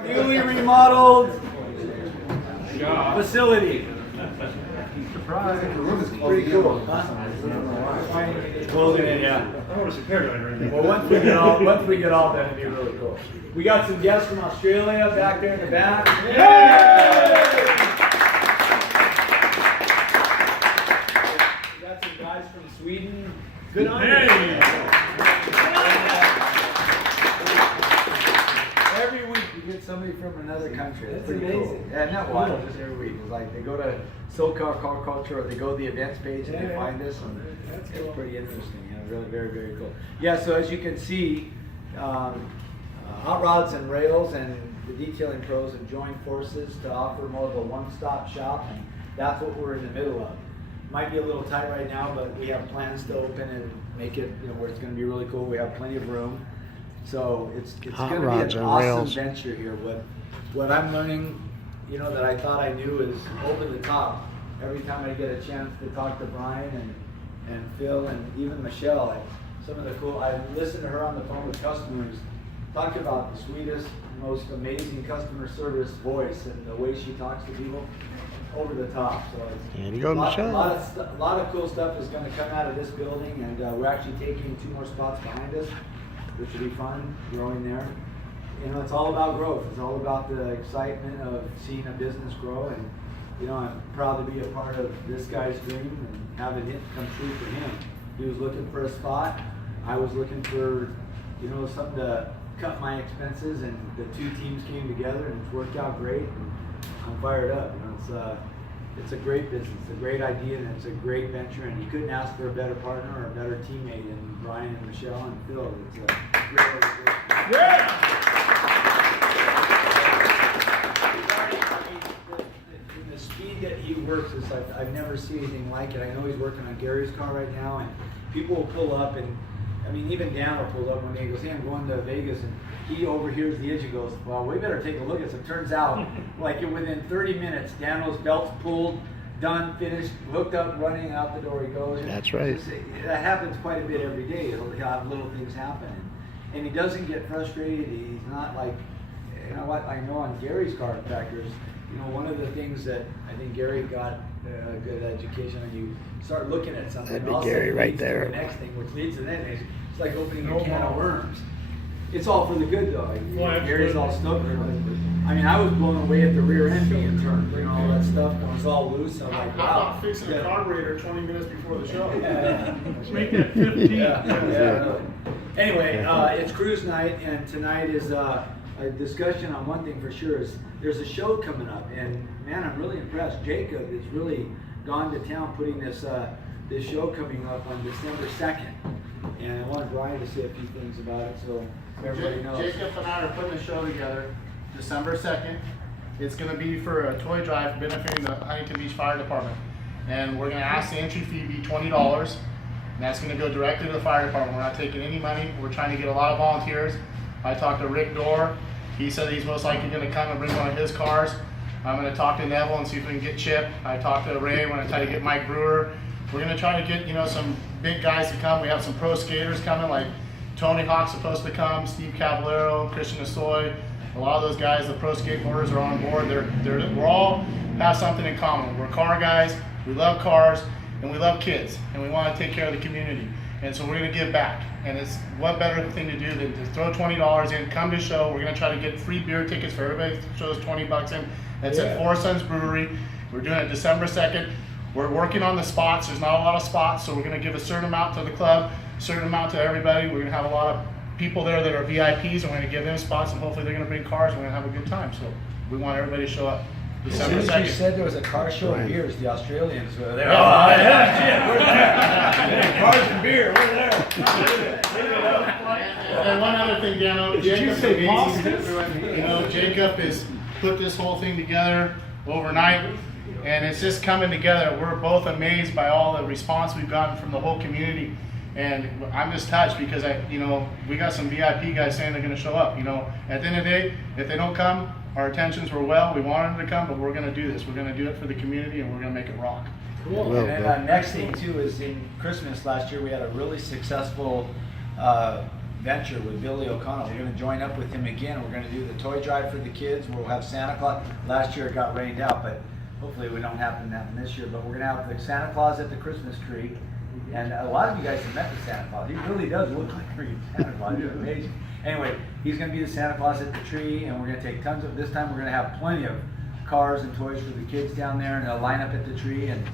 Newly remodeled facility. Surprise. Pretty cool, huh? Closing it, yeah. Well, once we get all done, it'll be really cool. We got some guests from Australia back there in the back. Yay! We got some guys from Sweden. Good on you. Every week you get somebody from another country. That's pretty amazing. Cool. Yeah, not one, just every week. It's like they go to SoCal Car Culture or they go to the events page and they find us. And that's cool. It's pretty interesting. You know, really, very, very cool. Yeah, so as you can see, Hot Rods and Rails and the detailing pros have joined forces to offer more of a one-stop shop, and that's what we're in the middle of. Might be a little tight right now, but we have plans to open and make it, you know, where it's going to be really cool. We have plenty of room. So it's going to be an awesome venture here. What I'm learning, you know, that I thought I knew is over the top. Every time I get a chance to talk to Brian and Phil and even Michelle, some of the cool, I listened to her on the phone with customers, talk about the sweetest, most amazing customer service voice and the way she talks to people, over the top. So it's a lot of cool stuff is going to come out of this building, and we're actually taking 2 more spots behind us, which will be fun, growing there. You know, it's all about growth. It's all about the excitement of seeing a business grow, and you know, I'm proud to be a part of this guy's dream and having it come true for him. He was looking for a spot. I was looking for, you know, something to cut my expenses, and the 2 teams came together and it's worked out great. And I'm fired up. You know, it's a great business, it's a great idea, and it's a great venture, and you couldn't ask for a better partner or a better teammate than Brian and Michelle and Phil. It's a great organization. Yeah! The speed that he works is like, I've never seen anything like it. I know he's working on Gary's car right now, and people will pull up, and I mean, even Dan will pull up one day and goes, hey, I'm going to Vegas, and he overhears the edge and goes, well, we better take a look at this. It turns out, like within 30 minutes, Daniel's belt's pulled, done, finished, hooked up, running, out the door he goes. That's right. That happens quite a bit every day. He'll have little things happen. And he doesn't get frustrated. He's not like, you know what, I know on Gary's car, in fact, there's, you know, one of the things that I think Gary got a good education, and you start looking at something. That'd be Gary right there. The next thing, which leads to the next. It's like opening a can of worms. It's all for the good, though. Like, Gary's all stoked. I mean, I was blown away at the rear end being turned. You know, all that stuff was all loose. I'm like, wow. How about fixing a carburetor 20 minutes before the show? Make that 15. Yeah. Anyway, it's cruise night, and tonight is a discussion on one thing for sure. Is there's a show coming up, and man, I'm really impressed. Jacob has really gone to town putting this this show coming up on December 2nd, and I wanted Brian to say a few things about it so everybody knows. Jacob and I are putting a show together December 2nd. It's going to be for a toy drive benefiting the Huntington Beach Fire Department, and we're going to ask the entry fee be $20, and that's going to go directly to the fire department. We're not taking any money. We're trying to get a lot of volunteers. I talked to Rick Dorr. He said he's most likely going to come and bring one of his cars. I'm going to talk to Neville and see if we can get Chip. I talked to Ray. We're going to try to get Mike Brewer. We're going to try to get, you know, some big guys to come. We have some pro skaters coming, like Tony Hawk's supposed to come, Steve Caballero, Christian Asoy. A lot of those guys, the pro skateboarders, are on board. We're all have something in common. We're car guys. We love cars, and we love kids, and we want to take care of the community. And so we're going to give back. And it's what better thing to do than to throw $20 in, come to the show. We're going to try to get free beer tickets for everybody that throws $20 in. That's at Four Sons Brewery. We're doing it December 2nd. We're working on the spots. There's not a lot of spots, so we're going to give a certain amount to the club, a certain amount to everybody. We're going to have a lot of people there that are VIPs, and we're going to give them spots, and hopefully they're going to bring cars, and we're going to have a good time. So we want everybody to show up December 2nd. As soon as you said there was a car show of beers, the Australians were there. Oh, yeah, we're there. Cars and beer, we're there. And one other thing, Dano, Jacob has put this whole thing together overnight, and it's just coming together. We're both amazed by all the response we've gotten from the whole community, and I'm just touched because we got some VIP guys saying they're going to show up. You know, at the end of the day, if they don't come, our intentions were well. We wanted them to come, but we're going to do this. We're going to do it for the community, and we're going to make it rock. Cool. And then next thing too is in Christmas last year we had a really successful venture with Billy O'Connell. We're going to join up with him again. We're going to do the toy drive for the kids. We'll have Santa Claus. Last year it got rained out, but hopefully we don't happen that this year. But we're going to have the Santa Claus at the Christmas tree. And a lot of you guys have met the Santa Claus. He really does look like a Santa Claus. It's amazing. Anyway, he's going to be the Santa Claus at the tree, and we're going to take tons of, this time we're going to have plenty of cars and toys for the kids down there, and they'll line up at the tree, and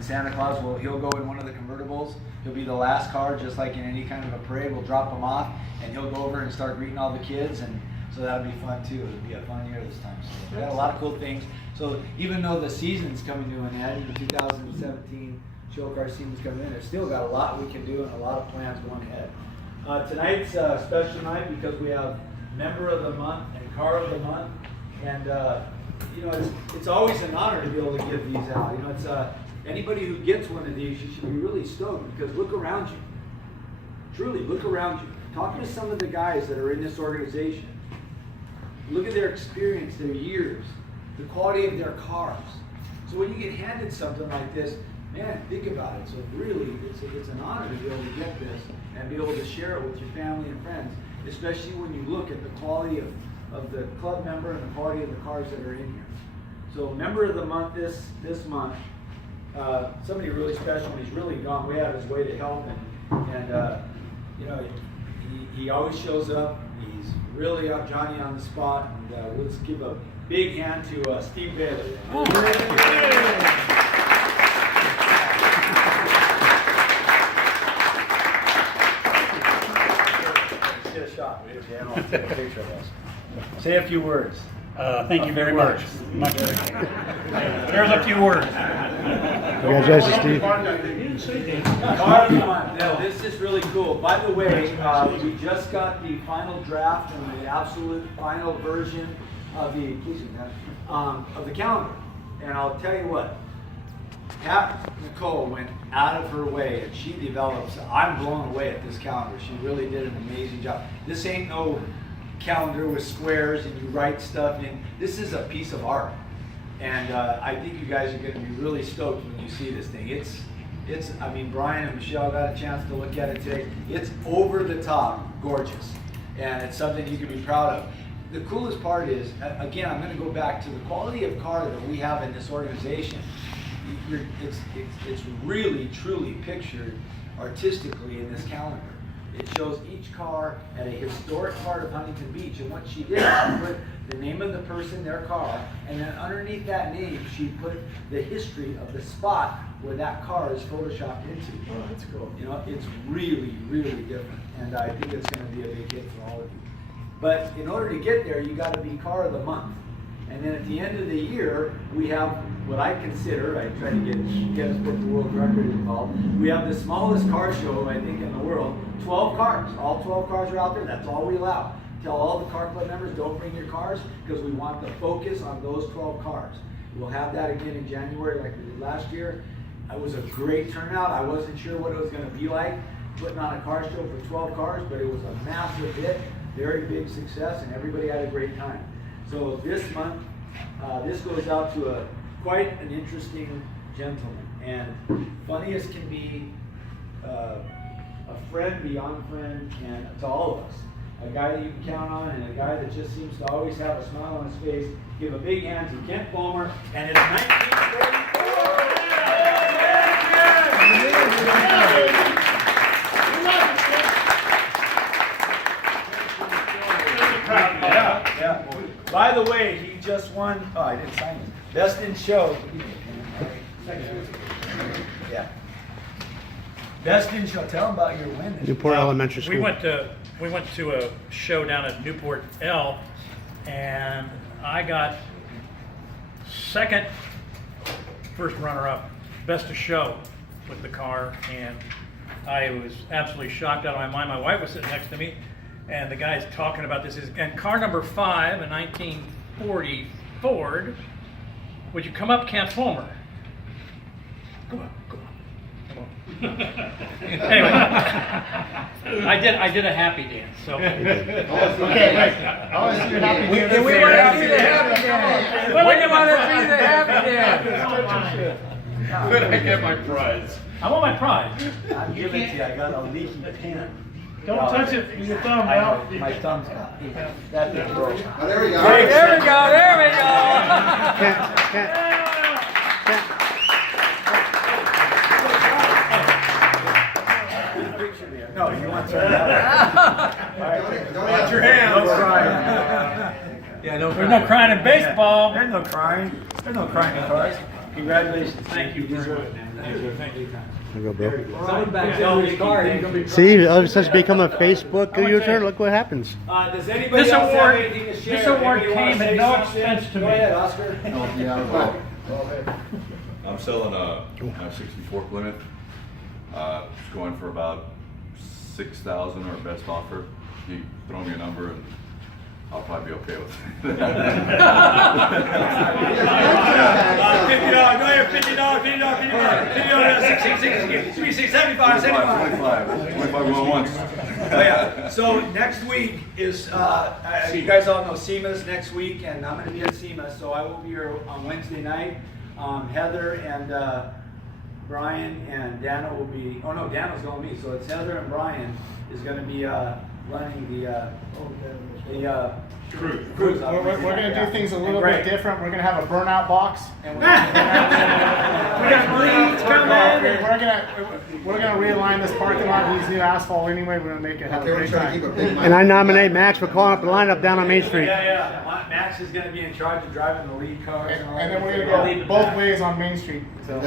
Santa Claus he'll go in one of the convertibles. He'll be the last car, just like in any kind of a parade. We'll drop him off, and he'll go over and start greeting all the kids, and so that'll be fun too. It'll be a fun year this time. So we got a lot of cool things. So even though the season's coming to an end, the 2017 show car season's coming in, it's still got a lot we can do and a lot of plans going ahead. Tonight's a special night because we have Member of the Month and Car of the Month, and you know, it's always an honor to be able to give these out. You know, it's anybody who gets one of these, you should be really stoked because look around you. Truly, look around you. Talk to some of the guys that are in this organization. Look at their experience, their years, the quality of their cars. So when you get handed something like this, man, think about it. So really, it's an honor to be able to get this and be able to share it with your family and friends, especially when you look at the quality of the club member and the quality of the cars that are in here. So Member of the Month this month, somebody really special, and he's really gone way out of his way to help, and you know, he always shows up. He's really Johnny on the spot, and let's give a big hand to Steve Bailey. Get a shot. Dan wants to take a picture of us. Say a few words. Thank you very much. There's a few words. Congratulations, Steve. Car of the Month. Now, this is really cool. By the way, we just got the final draft and the absolute final version of the calendar. And I'll tell you what, Pat Nicole went out of her way, and she develops. I'm blown away at this calendar. She really did an amazing job. This ain't no calendar with squares and you write stuff in. This is a piece of art, and I think you guys are going to be really stoked when you see this thing. It's. I mean, Brian and Michelle got a chance to look at it today. It's over the top gorgeous, and it's something you can be proud of. The coolest part is, again, I'm going to go back to the quality of car that we have in this organization. It's really, truly pictured artistically in this calendar. It shows each car at a historic part of Huntington Beach, and what she did, she put the name of the person, their car, and then underneath that name, she put the history of the spot where that car is photoshopped into. Oh, that's cool. You know, it's really, really different, and I think it's going to be a big hit for all of you. But in order to get there, you got to be Car of the Month. And then at the end of the year, we have what I consider, I try to get Guinness Book of World Records involved, we have the smallest car show, I think, in the world. 12 cars. All 12 cars are out there. That's all we allow. Tell all the car club members, don't bring your cars, because we want the focus on those 12 cars. We'll have that again in January like we did last year. It was a great turnout. I wasn't sure what it was going to be like putting on a car show for 12 cars, but it was a massive hit, very big success, and everybody had a great time. So this month, this goes out to quite an interesting gentleman, and funny as can be, a friend beyond friend, and to all of us. A guy that you can count on, and a guy that just seems to always have a smile on his face. Give a big hand to Kent Fulmer, and it's 1944! Yeah. By the way, he just won, oh, I didn't sign it. Best in Show. Yeah. Best in Show. Tell them about your win. Newport Elementary School. We went to a show down at Newport L, and I got second, first runner-up, best of show with the car, and I was absolutely shocked out of my mind. My wife was sitting next to me, and the guy's talking about this. And car number 5, a 1940 Ford. Would you come up, Kent Fulmer? Come on. Anyway, I did a happy dance. So Okay, I want to see your happy dance. We want to see the happy dance. We want to see the happy dance. When I get my prize. I want my prize. I'll give it to you. I got a leaky pen. Don't touch it with your thumb, I know, Ralph. my thumb's got, that thing broke. Oh, there we go. There we go, there we go. Can't. No, you want to turn that Watch your hands. No crying. Yeah, no There's no crying in baseball. There's no crying. There's no crying in cars. Congratulations. Thank you very deserve much. it, man. Thank you. Thank you. There you go, Bill. Someone back there his car. See, all of a sudden become a Facebook user. Look what happens. Does anybody This else award- have anything to share? this award Anybody wanna came say at no something? expense to Go me. ahead, Oscar. I'm selling a 64 Plymouth. It's going for about 6,000 or best offer. You throw me a number and I'll probably be okay with it. $50. Go ahead, $50, $50, 75. 25 going once. Oh yeah. So next week is you guys all know SEMA's next week, and I'm going to be at SEMA, so I will be here on Wednesday night. Heather and Brian and Dana will be. Oh no, Dana's going with me. So it's Heather and Brian is going to be running the cruise. We're going to do things a little bit different. We're going to have a burnout box. And We got bleeds coming. we're going to realign this parking lot. These new asphalt anyway. We're going to make it have a We're great trying to keep a time. big mic. And I nominate Max for calling up the lineup down on Main Street. Yeah. Max is going to be in charge of driving the lead cars. And then we're going to go both ways on Main Street. So.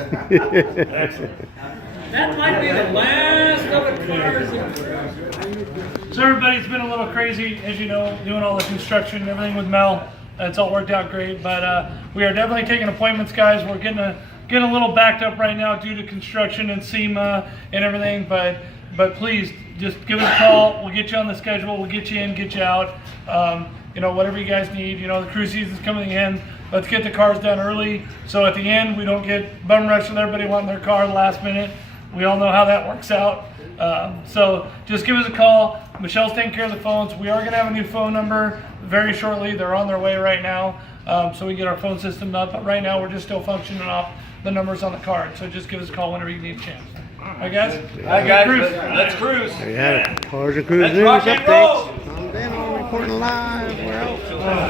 That might be the last of the cars. So everybody, it's been a little crazy, as you know, doing all the construction and everything with Mel. It's all worked out great, but we are definitely taking appointments, guys. We're getting a little backed up right now due to construction and SEMA and everything, but please just give us a call. We'll get you on the schedule. We'll get you in, get you out. Whatever you guys need. The cruise season's coming to the end. Let's get the cars done early, so at the end we don't get bum rush with everybody wanting their car last minute. We all know how that works out. So just give us a call. Michelle's taking care of the phones. We are going to have a new phone number very shortly. They're on their way right now, so we get our phone system up. But right now we're just still functioning off the numbers on the card. So just give us a call whenever you need a chance. All right, guys? All right, guys, Cruise. let's cruise. There you have it. Cars and Cruise Let's News rock and roll. updates. I'm Dan, reporting live. We're out.